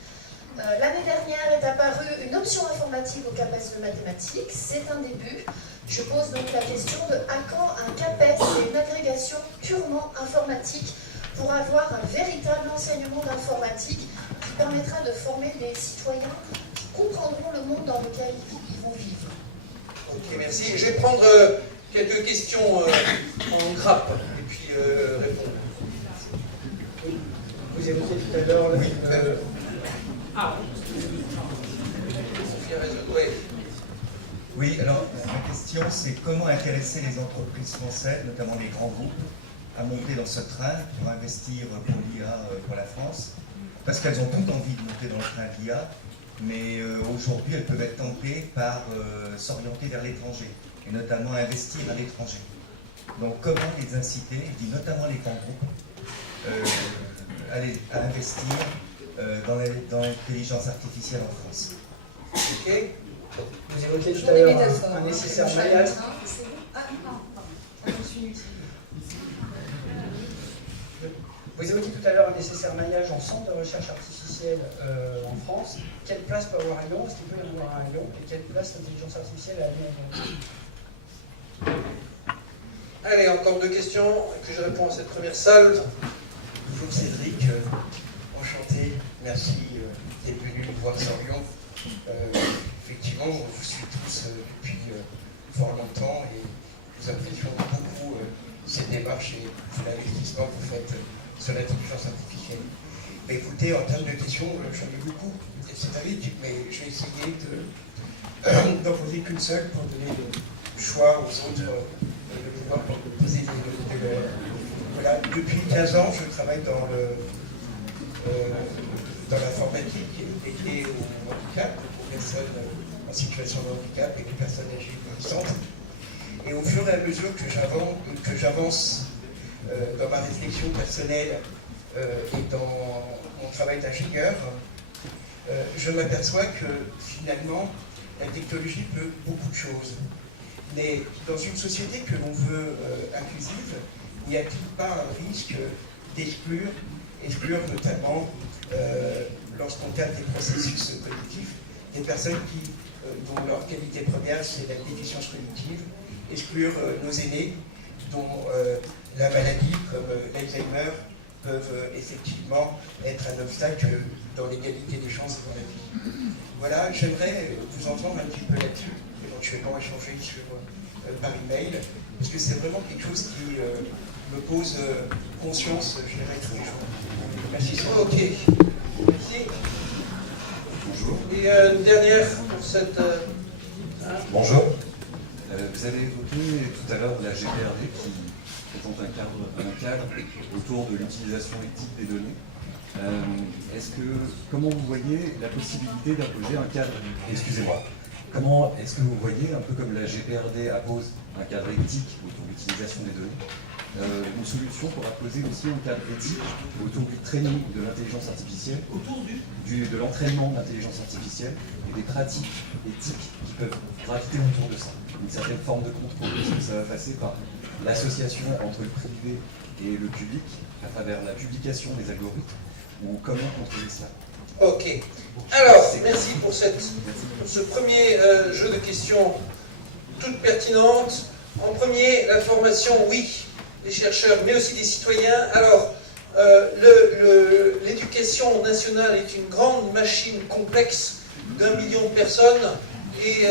L'année dernière est apparue une option informatique au CAPES de mathématiques, c'est un début. Je pose donc la question de à quand un CAPES et une agrégation purement informatique pour avoir un véritable enseignement d'informatique qui permettra de former des citoyens qui comprendront le monde dans lequel ils vont vivre. Ok, merci. Je vais prendre quelques questions en grappe et puis répondre. Vous évoquiez tout à l'heure Oui, alors la question c'est comment intéresser les entreprises françaises, notamment les grands groupes, à monter dans ce train pour investir pour l'IA pour la France, parce qu'elles ont toutes envie de monter dans le train de l'IA, mais aujourd'hui elles peuvent être tentées par s'orienter vers l'étranger, et notamment investir à l'étranger. Donc comment les inciter, je dis notamment les grands groupes, à investir dans l'intelligence artificielle en France. Ok. Vous évoquiez tout Toujours à des l'heure métaphores. un nécessaire maillage. Vous évoquiez tout à l'heure un nécessaire maillage en centre de recherche artificielle en France. Quelle place peut avoir un Lyon? Est-ce qu'il peut y en avoir un Lyon? Et quelle place l'intelligence artificielle a à Lyon? Allez, encore deux questions, et puis je réponds à cette première salle. Bonjour Cédric, enchanté, merci d'être venu nous voir sur Lyon. Effectivement, on vous suit tous depuis fort longtemps et nous apprécions beaucoup cette démarche et l'investissement que vous faites sur l'intelligence artificielle. Mais écoutez, en termes de questions, j'en ai beaucoup, c'est à vite, mais je vais essayer d'en poser qu'une seule pour donner le choix aux autres de pouvoir poser des voilà, depuis 15 ans, je travaille dans l'informatique dédiée au handicap, aux personnes en situation de handicap et aux personnes âgées vieillissantes. Et au fur et à mesure que j'avance dans ma réflexion personnelle et dans mon travail d'ingénieur, je m'aperçois que finalement, la technologie peut beaucoup de choses. Mais dans une société que l'on veut inclusive, n'y a-t-il pas un risque d'exclure notamment, lorsqu'on cadre des processus cognitifs, des personnes dont leur qualité première c'est la déficience cognitive, exclure nos aînés dont la maladie comme l'Alzheimer peuvent effectivement être un obstacle dans l'égalité des chances dans la vie. Voilà, j'aimerais vous entendre un petit peu là-dessus, éventuellement échanger par email, parce que c'est vraiment quelque chose qui me pose conscience, je dirais, tous les jours. Merci. Ok. Merci. Bonjour. Et une dernière pour cette... Bonjour. Vous avez évoqué tout à l'heure la GPRD qui présente un cadre autour de l'utilisation éthique des données. Comment vous voyez la possibilité d'imposer un cadre, excusez-moi, comment est-ce que vous voyez, un peu comme la GPRD appose un cadre éthique autour de l'utilisation des données, une solution pour imposer aussi un cadre éthique autour du training de l'intelligence artificielle, autour de l'entraînement de l'intelligence artificielle et des pratiques éthiques qui peuvent graviter autour de ça. Une certaine forme de contrôle. Est-ce que ça va passer par l'association entre le privé et le public à travers la publication des algorithmes ou comment contrôler cela? Ok. Alors, merci pour ce premier jeu de questions toutes pertinentes. En premier, la formation, oui, des chercheurs, mais aussi des citoyens. Alors, l'éducation nationale est une grande machine complexe d'1 million de personnes, et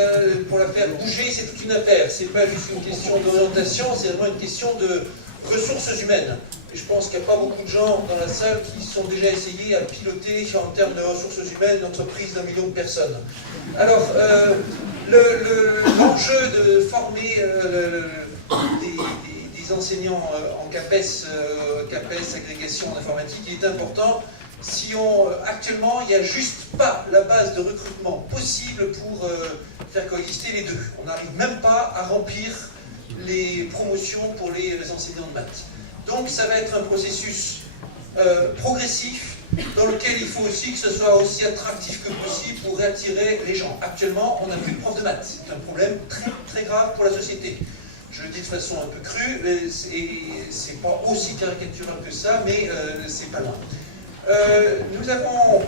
pour la faire bouger, c'est toute une affaire. C'est pas juste une question d'orientation, c'est vraiment une question de ressources humaines. Et je pense qu'il n'y a pas beaucoup de gens dans la salle qui sont déjà essayés à piloter en termes de ressources humaines une entreprise d'1 million de personnes. Alors, l'enjeu de former des enseignants en CAPES, agrégation en informatique, il est important. Actuellement, il n'y a juste pas la base de recrutement possible pour faire coexister les deux. On n'arrive même pas à remplir les promotions pour les enseignants de maths. Donc ça va être un processus progressif dans lequel il faut aussi que ce soit aussi attractif que possible pour attirer les gens. Actuellement, on n'a plus de profs de maths. C'est un problème très très grave pour la société. Je le dis de façon un peu crue, c'est pas aussi caricatural que ça, mais c'est pas loin. Nous avons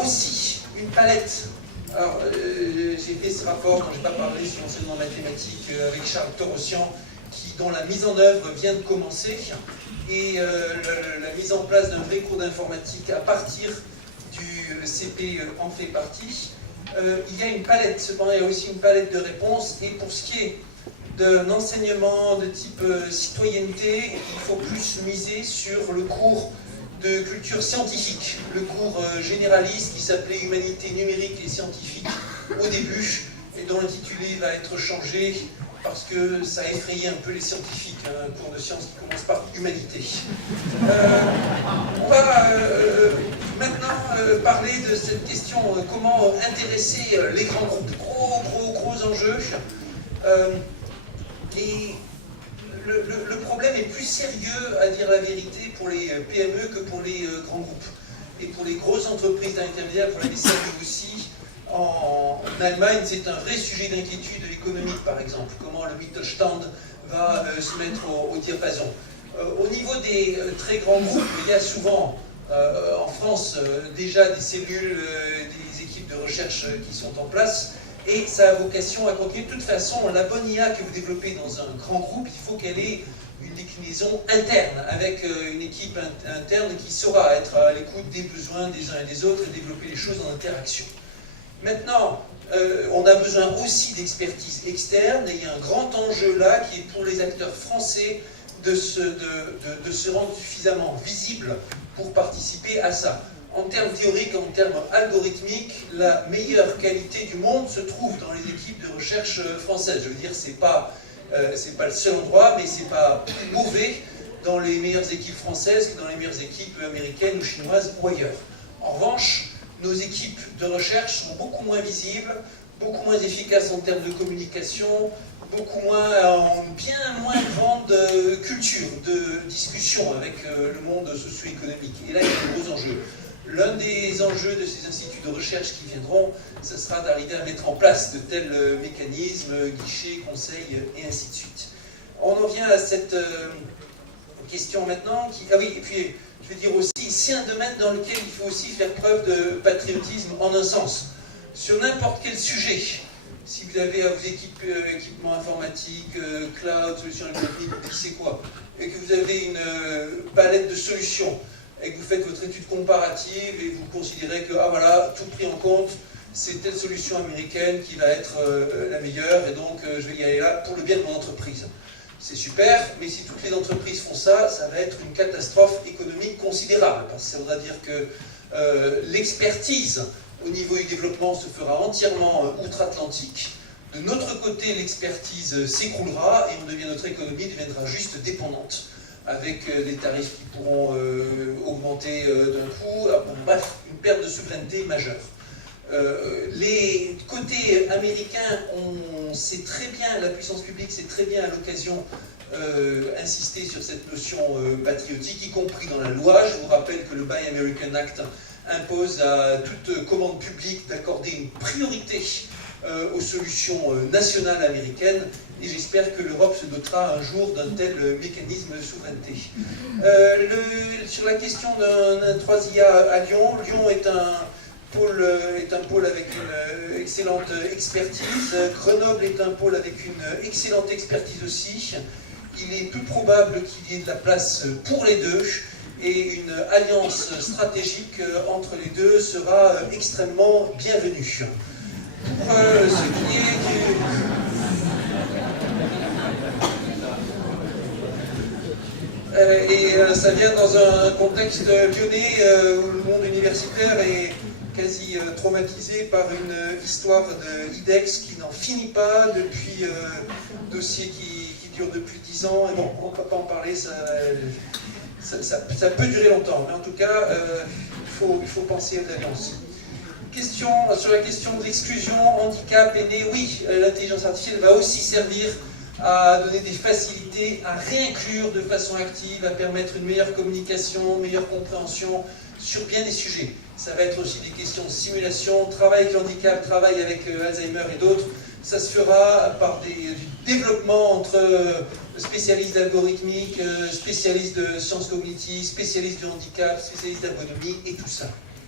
aussi une palette. Alors, j'ai fait ce rapport dont je n'ai pas parlé sur l'enseignement mathématique avec Charles Torossian, dont la mise en œuvre vient de commencer, et la mise en place d'un vrai cours d'informatique à partir du CP en fait partie. Il y a une palette, cependant il y a aussi une palette de réponses, et pour ce qui est d'un enseignement de type citoyenneté, il faut plus miser sur le cours de culture scientifique, le cours généraliste qui s'appelait Humanité numérique et scientifique au début, et dont l'intitulé va être changé parce que ça a effrayé un peu les scientifiques, un cours de sciences qui commence par humanité. On va maintenant parler de cette question, comment intéresser les grands groupes. Gros enjeux. Le problème est plus sérieux, à dire la vérité, pour les PME que pour les grands groupes. Et pour les grosses entreprises d'intermédiaire, pour les salles aussi, en Allemagne, c'est un vrai sujet d'inquiétude économique, par exemple. Comment le Mittelstand va se mettre au diapason. Au niveau des très grands groupes, il y a souvent, en France, déjà des cellules, des équipes de recherche qui sont en place. Et ça a vocation à continuer. De toute façon, la bonne IA que vous développez dans un grand groupe, il faut qu'elle ait une déclinaison interne, avec une équipe interne qui saura être à l'écoute des besoins des uns et des autres et développer les choses en interaction. Maintenant, on a besoin aussi d'expertise externe, et il y a un grand enjeu là qui est pour les acteurs français de se rendre suffisamment visibles pour participer à ça. En termes théoriques, en termes algorithmiques, la meilleure qualité du monde se trouve dans les équipes de recherche françaises. Je veux dire, c'est pas le seul endroit, mais c'est pas plus mauvais dans les meilleures équipes françaises que dans les meilleures équipes américaines ou chinoises ou ailleurs. En revanche, nos équipes de recherche sont beaucoup moins visibles, beaucoup moins efficaces en termes de communication, bien moins grande culture de discussion avec le monde socio-économique. Et là, il y a de gros enjeux. L'un des enjeux de ces instituts de recherche qui viendront, ce sera d'arriver à mettre en place de tels mécanismes, guichets, conseils, et ainsi de suite. On en vient à cette question maintenant. Ah oui, et puis je vais dire aussi, c'est un domaine dans lequel il faut aussi faire preuve de patriotisme en un sens. Sur n'importe quel sujet, si vous avez à vos équipements informatiques, cloud, solutions algorithmiques, qui sait quoi, et que vous avez une palette de solutions, et que vous faites votre étude comparative et vous considérez que, ah voilà, tout pris en compte, c'est telle solution américaine qui va être la meilleure, et donc je vais y aller là pour le bien de mon entreprise. C'est super, mais si toutes les entreprises font ça, ça va être une catastrophe économique considérable, parce que ça voudra dire que l'expertise au niveau du développement se fera entièrement outre-Atlantique. De notre côté, l'expertise s'écroulera et notre économie deviendra juste dépendante, avec des tarifs qui pourront augmenter d'un coup. Bref, une perte de souveraineté majeure. Les côtés américains, on sait très bien, la puissance publique sait très bien à l'occasion insister sur cette notion patriotique, y compris dans la loi. Je vous rappelle que le Buy American Act impose à toute commande publique d'accorder une priorité aux solutions nationales américaines, et j'espère que l'Europe se dotera un jour d'un tel mécanisme de souveraineté. Sur la question d'un 3IA à Lyon, Lyon est un est un pôle avec une excellente expertise. Grenoble est un pôle avec une excellente expertise aussi. Il est peu probable qu'il y ait de la place pour les deux. Et une alliance stratégique entre les deux sera extrêmement bienvenue. Pour ce qui est du... ça vient dans un contexte lyonnais où le monde universitaire est quasi traumatisé par une histoire d'IDEX qui n'en finit pas depuis dossier qui dure depuis 10 ans. Et bon, on ne peut pas en parler, ça peut durer longtemps, mais en tout cas, il faut penser à l'alliance. Sur la question de l'exclusion, handicap, aîné, oui, l'intelligence artificielle va aussi servir à donner des facilités, à réinclure de façon active, à permettre une meilleure communication, une meilleure compréhension sur bien des sujets. Ça va être aussi des questions de simulation, travail avec le handicap, travail avec Alzheimer et d'autres. Ça se fera par du développement entre spécialistes d'algorithmique, spécialistes de sciences cognitives, spécialistes du handicap, spécialistes d'ergonomie et tout ça.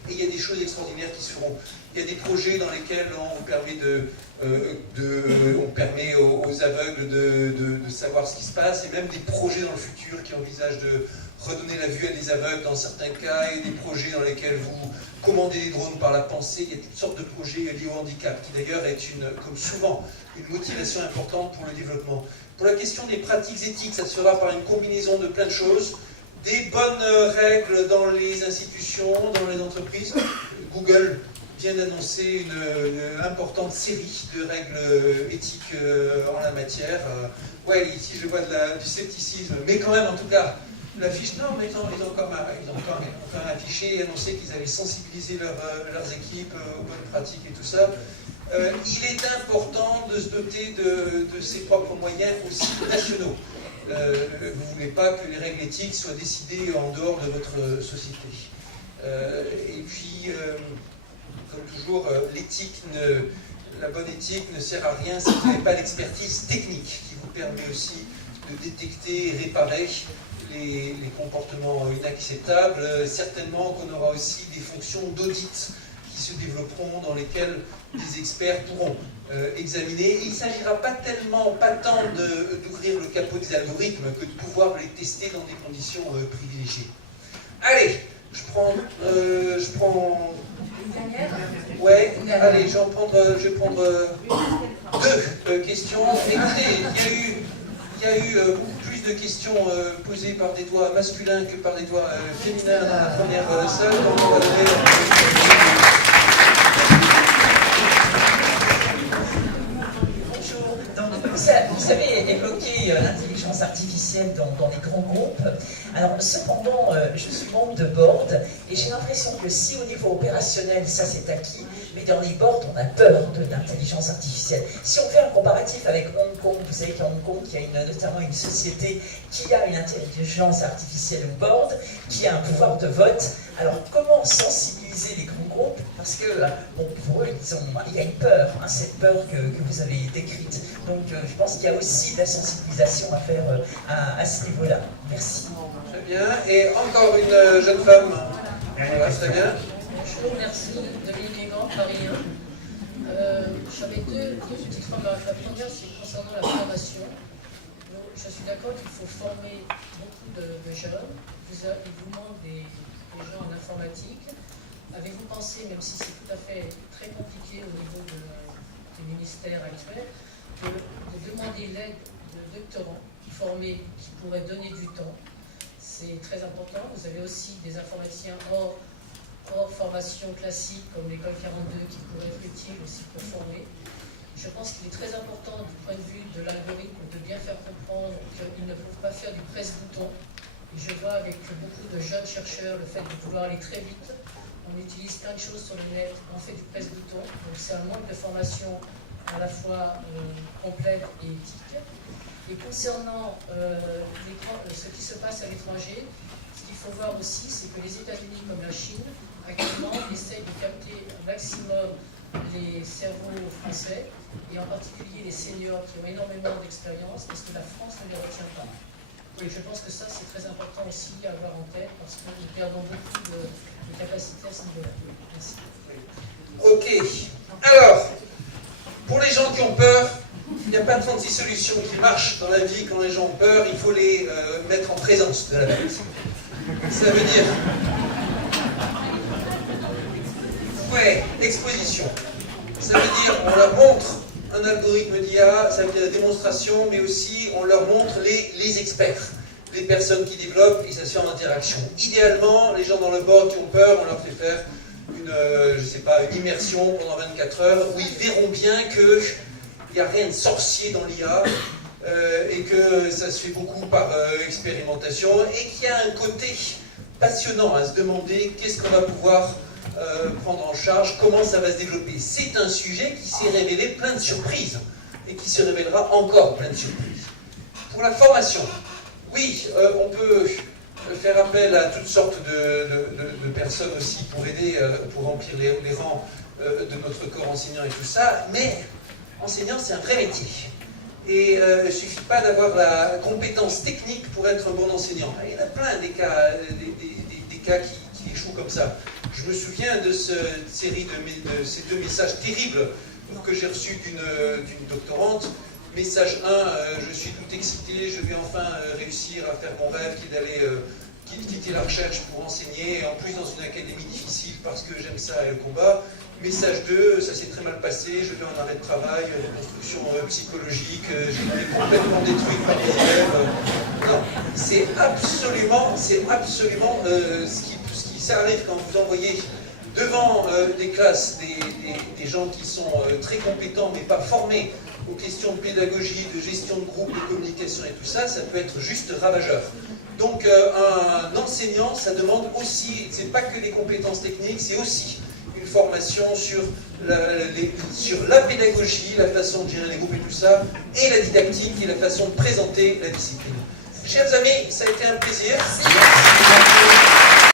Et il y a des choses extraordinaires qui se feront. Il y a des projets dans lesquels on permet aux aveugles de savoir ce qui se passe, et même des projets dans le futur qui envisagent de redonner la vue à des aveugles dans certains cas, et des projets dans lesquels vous commandez des drones par la pensée. Il y a toutes sortes de projets liés au handicap, qui d'ailleurs est, comme souvent, une motivation importante pour le développement. Pour la question des pratiques éthiques, ça se fera par une combinaison de plein de choses. Des bonnes règles dans les institutions, dans les entreprises. Google vient d'annoncer une importante série de règles éthiques en la matière. Ouais, ici je vois du scepticisme, mais quand même, en tout cas, l'affiche, non, mais non, ils ont quand même affiché et annoncé qu'ils allaient sensibiliser leurs équipes aux bonnes pratiques et tout ça. Il est important de se doter de ses propres moyens aussi nationaux. Vous ne voulez pas que les règles éthiques soient décidées en dehors de votre société. Et puis, comme toujours, la bonne éthique ne sert à rien si vous n'avez pas l'expertise technique qui vous permet aussi de détecter et réparer les comportements inacceptables. Certainement qu'on aura aussi des fonctions d'audit qui se développeront, dans lesquelles les experts pourront examiner. Il ne s'agira pas tant d'ouvrir le capot des algorithmes que de pouvoir les tester dans des conditions privilégiées. Allez, je prends Une dernière. Ouais, allez, je vais prendre deux questions. Écoutez, il y a eu beaucoup plus de questions posées par des doigts masculins que par des doigts féminins dans la première salle. Donc on va donner Vous avez évoqué l'intelligence artificielle dans les grands groupes. Alors, cependant, je suis membre de board et j'ai l'impression que si au niveau opérationnel, ça c'est acquis, mais dans les boards, on a peur de l'intelligence artificielle. Si on fait un comparatif avec Hong Kong, vous savez qu'à Hong Kong, il y a notamment une société qui a une intelligence artificielle au board, qui a un pouvoir de vote. Alors, comment sensibiliser les grands groupes? Parce que, bon, pour eux, il y a une peur, hein, cette peur que vous avez décrite. Donc, je pense qu'il y a aussi de la sensibilisation à faire à ce niveau-là. Merci. Très bien. Et encore une jeune femme. Voilà, très bien. Bonjour, merci. Dominique Guégan, Paris 1. J'avais deux petites remarques. La première, c'est concernant la formation. Je suis d'accord qu'il faut former beaucoup de jeunes. Il vous manque des gens en informatique. Avez-vous pensé, même si c'est tout à fait très compliqué au niveau du ministère actuel, de demander l'aide de doctorants formés qui pourraient donner du temps? C'est très important. Vous avez aussi des informaticiens hors formation classique, comme l'école 42, qui pourraient être utiles aussi pour former. Je pense qu'il est très important du point de vue de l'algorithme de bien faire comprendre qu'ils ne peuvent pas faire du presse-bouton. Et je vois avec beaucoup de jeunes chercheurs le fait de vouloir aller très vite. On utilise plein de choses sur le net, on fait du presse-bouton. Donc c'est un manque de formation à la fois complète et éthique. Et concernant ce qui se passe à l'étranger, ce qu'il faut voir aussi, c'est que les États-Unis comme la Chine, actuellement, essayent de capter un maximum les cerveaux français, et en particulier les seniors qui ont énormément d'expérience, parce que la France ne les retient pas. Et je pense que ça, c'est très important aussi à avoir en tête, parce que nous perdons beaucoup de capacités à ce niveau-là. Merci. Ok. Alors, pour les gens qui ont peur, il n'y a pas 36 solutions qui marchent dans la vie quand les gens ont peur, il faut les mettre en présence de la bête. Ça veut dire... Ouais, exposition. Ça veut dire, on leur montre un algorithme d'IA, ça veut dire la démonstration, mais aussi on leur montre les experts, les personnes qui développent, et ça se fait en interaction. Idéalement, les gens dans le board qui ont peur, on leur fait faire une immersion pendant 24 heures, où ils verront bien qu'il n'y a rien de sorcier dans l'IA, et que ça se fait beaucoup par expérimentation, et qu'il y a un côté passionnant à se demander qu'est-ce qu'on va pouvoir prendre en charge, comment ça va se développer. C'est un sujet qui s'est révélé plein de surprises, et qui se révélera encore plein de surprises. Pour la formation, oui, on peut faire appel à toutes sortes de personnes aussi pour aider, pour remplir les rangs de notre corps enseignant et tout ça, mais enseignant, c'est un vrai métier. Et il ne suffit pas d'avoir la compétence technique pour être un bon enseignant. Il y en a plein des cas qui échouent comme ça. Je me souviens de cette série de ces 2 messages terribles que j'ai reçus d'une doctorante. Message 1, je suis tout excité, je vais enfin réussir à faire mon rêve qui est d'aller quitter la recherche pour enseigner, et en plus dans une académie difficile parce que j'aime ça et le combat. Message 2, ça s'est très mal passé, je vais en arrêt de travail, reconstruction psychologique, j'ai été complètement détruite par les élèves. Non, c'est absolument ce qui arrive quand vous envoyez devant des classes des gens qui sont très compétents mais pas formés aux questions de pédagogie, de gestion de groupe, de communication et tout ça, ça peut être juste ravageur. Donc un enseignant, ça demande aussi, c'est pas que les compétences techniques, c'est aussi une formation sur la pédagogie, la façon de gérer les groupes et tout ça, et la didactique et la façon de présenter la discipline. Chers amis, ça a été un plaisir. Merci.